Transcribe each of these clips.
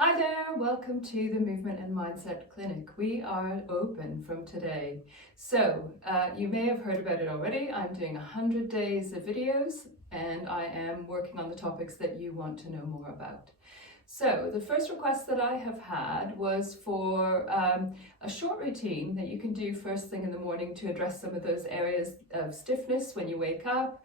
Hi there, welcome to the Movement and Mindset Clinic. We are open from today. So you may have heard about it already. I'm doing 100 days of videos and I am working on the topics that you want to know more about. So the first request that I have had was for a short routine that you can do first thing in the morning to address some of those areas of stiffness when you wake up.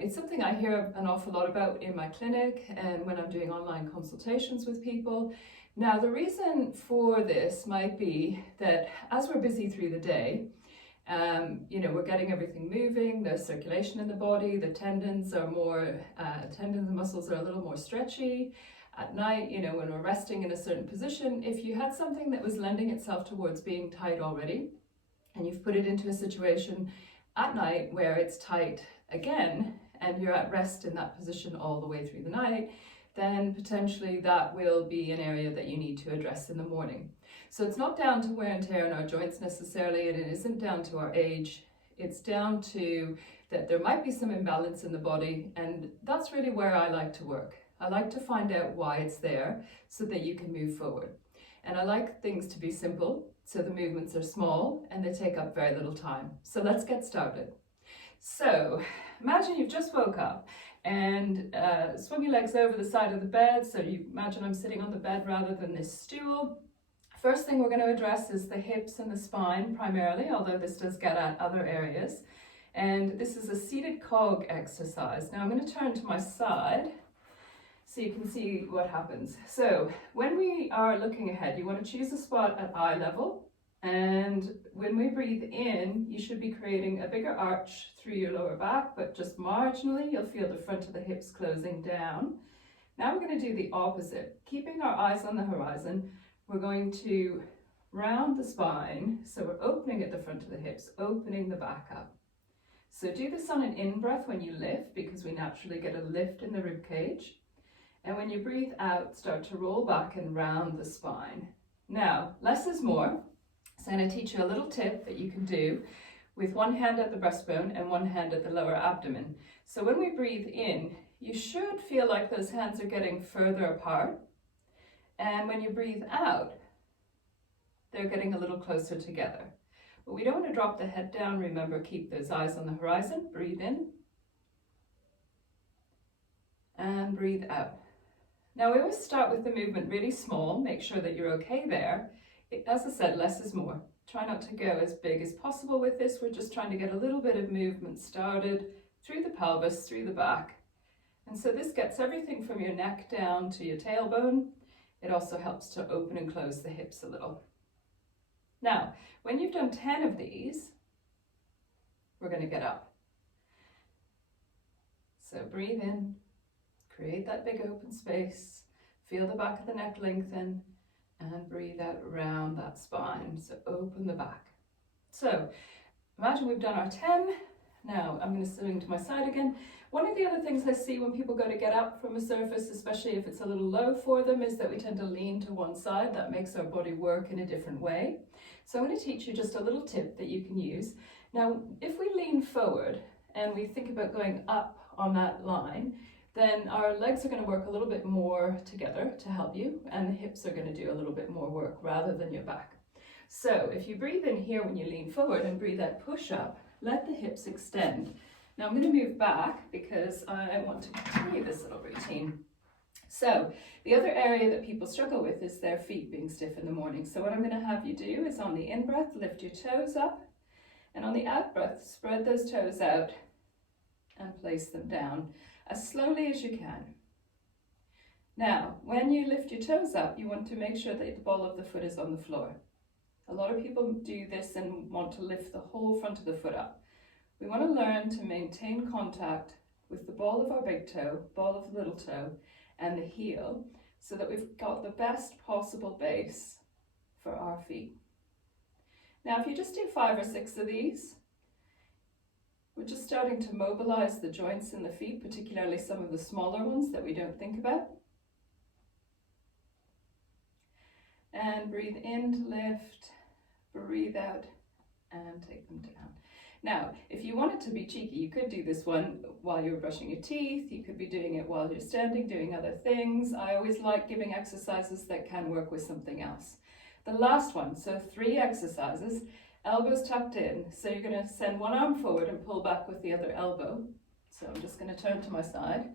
It's something I hear an awful lot about in my clinic and when I'm doing online consultations with people. Now, the reason for this might be that as we're busy through the day, we're getting everything moving, there's circulation in the body, the tendons and muscles are a little more stretchy. At night, when we're resting in a certain position, if you had something that was lending itself towards being tight already, and you've put it into a situation at night where it's tight again, and you're at rest in that position all the way through the night, then potentially that will be an area that you need to address in the morning. So it's not down to wear and tear in our joints necessarily, and it isn't down to our age. It's down to that there might be some imbalance in the body, and that's really where I like to work. I like to find out why it's there so that you can move forward. And I like things to be simple, so the movements are small and they take up very little time. So let's get started. So imagine you've just woke up and swing your legs over the side of the bed. So you imagine I'm sitting on the bed rather than this stool. First thing we're going to address is the hips and the spine primarily, although this does get at other areas. And this is a seated cog exercise. Now I'm going to turn to my side so you can see what happens. So when we are looking ahead, you want to choose a spot at eye level. And when we breathe in, you should be creating a bigger arch through your lower back, but just marginally, you'll feel the front of the hips closing down. Now we're going to do the opposite. Keeping our eyes on the horizon, we're going to round the spine. So we're opening at the front of the hips, opening the back up. So do this on an in-breath when you lift, because we naturally get a lift in the rib cage. And when you breathe out, start to roll back and round the spine. Now, less is more. So I'm going to teach you a little tip that you can do with one hand at the breastbone and one hand at the lower abdomen. So when we breathe in, you should feel like those hands are getting further apart. And when you breathe out, they're getting a little closer together. But we don't want to drop the head down. Remember, keep those eyes on the horizon. Breathe in. And breathe out. Now we always start with the movement really small. Make sure that you're okay there. As I said, less is more. Try not to go as big as possible with this. We're just trying to get a little bit of movement started through the pelvis, through the back. And so this gets everything from your neck down to your tailbone. It also helps to open and close the hips a little. Now, when you've done 10 of these, we're going to get up. So breathe in, create that big open space, feel the back of the neck lengthen, and breathe out around that spine. So open the back. So imagine we've done our 10. Now I'm going to swing to my side again. One of the other things I see when people go to get up from a surface, especially if it's a little low for them, is that we tend to lean to one side. That makes our body work in a different way. So I'm going to teach you just a little tip that you can use. Now, if we lean forward and we think about going up on that line, then our legs are going to work a little bit more together to help you, and the hips are going to do a little bit more work rather than your back. So if you breathe in here when you lean forward and breathe out, push up, let the hips extend. Now I'm going to move back because I want to continue this little routine. So the other area that people struggle with is their feet being stiff in the morning. So what I'm going to have you do is on the in-breath, lift your toes up, and on the out-breath, spread those toes out and place them down as slowly as you can. Now, when you lift your toes up, you want to make sure that the ball of the foot is on the floor. A lot of people do this and want to lift the whole front of the foot up. We want to learn to maintain contact with the ball of our big toe, ball of the little toe, and the heel, so that we've got the best possible base for our feet. Now, if you just do 5 or 6 of these, we're just starting to mobilize the joints in the feet, particularly some of the smaller ones that we don't think about. And breathe in to lift, breathe out, and take them down. Now, if you wanted to be cheeky, you could do this one while you're brushing your teeth. You could be doing it while you're standing, doing other things. I always like giving exercises that can work with something else. The last one, so 3 exercises, elbows tucked in. So you're going to send one arm forward and pull back with the other elbow. So I'm just going to turn to my side.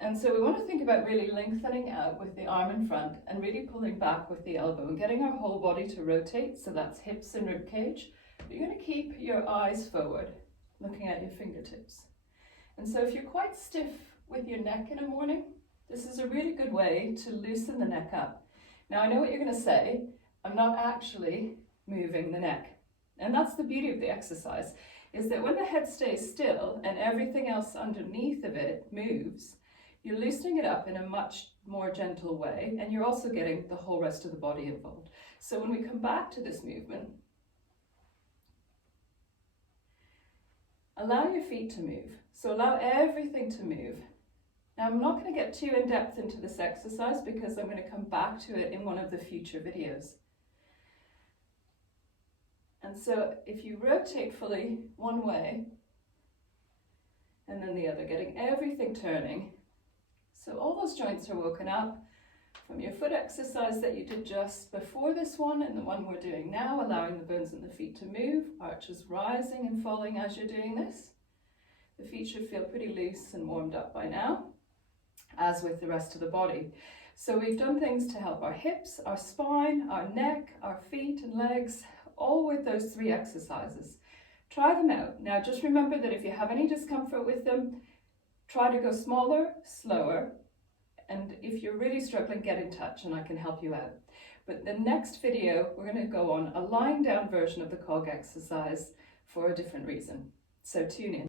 And so we want to think about really lengthening out with the arm in front and really pulling back with the elbow and getting our whole body to rotate. So that's hips and rib cage. But you're going to keep your eyes forward, looking at your fingertips. And so if you're quite stiff with your neck in the morning, this is a really good way to loosen the neck up. Now I know what you're going to say, I'm not actually moving the neck. And that's the beauty of the exercise, is that when the head stays still and everything else underneath of it moves, you're loosening it up in a much more gentle way, and you're also getting the whole rest of the body involved. So when we come back to this movement, allow your feet to move. So allow everything to move. Now I'm not going to get too in depth into this exercise because I'm going to come back to it in one of the future videos. And so if you rotate fully one way and then the other, getting everything turning, so all those joints are woken up from your foot exercise that you did just before this one and the one we're doing now, allowing the bones in the feet to move, arches rising and falling as you're doing this. The feet should feel pretty loose and warmed up by now, as with the rest of the body. So we've done things to help our hips, our spine, our neck, our feet and legs, all with those 3 exercises. Try them out. Now just remember that if you have any discomfort with them, try to go smaller, slower, and if you're really struggling, get in touch and I can help you out. But the next video, we're going to go on a lying down version of the cog exercise for a different reason. So tune in.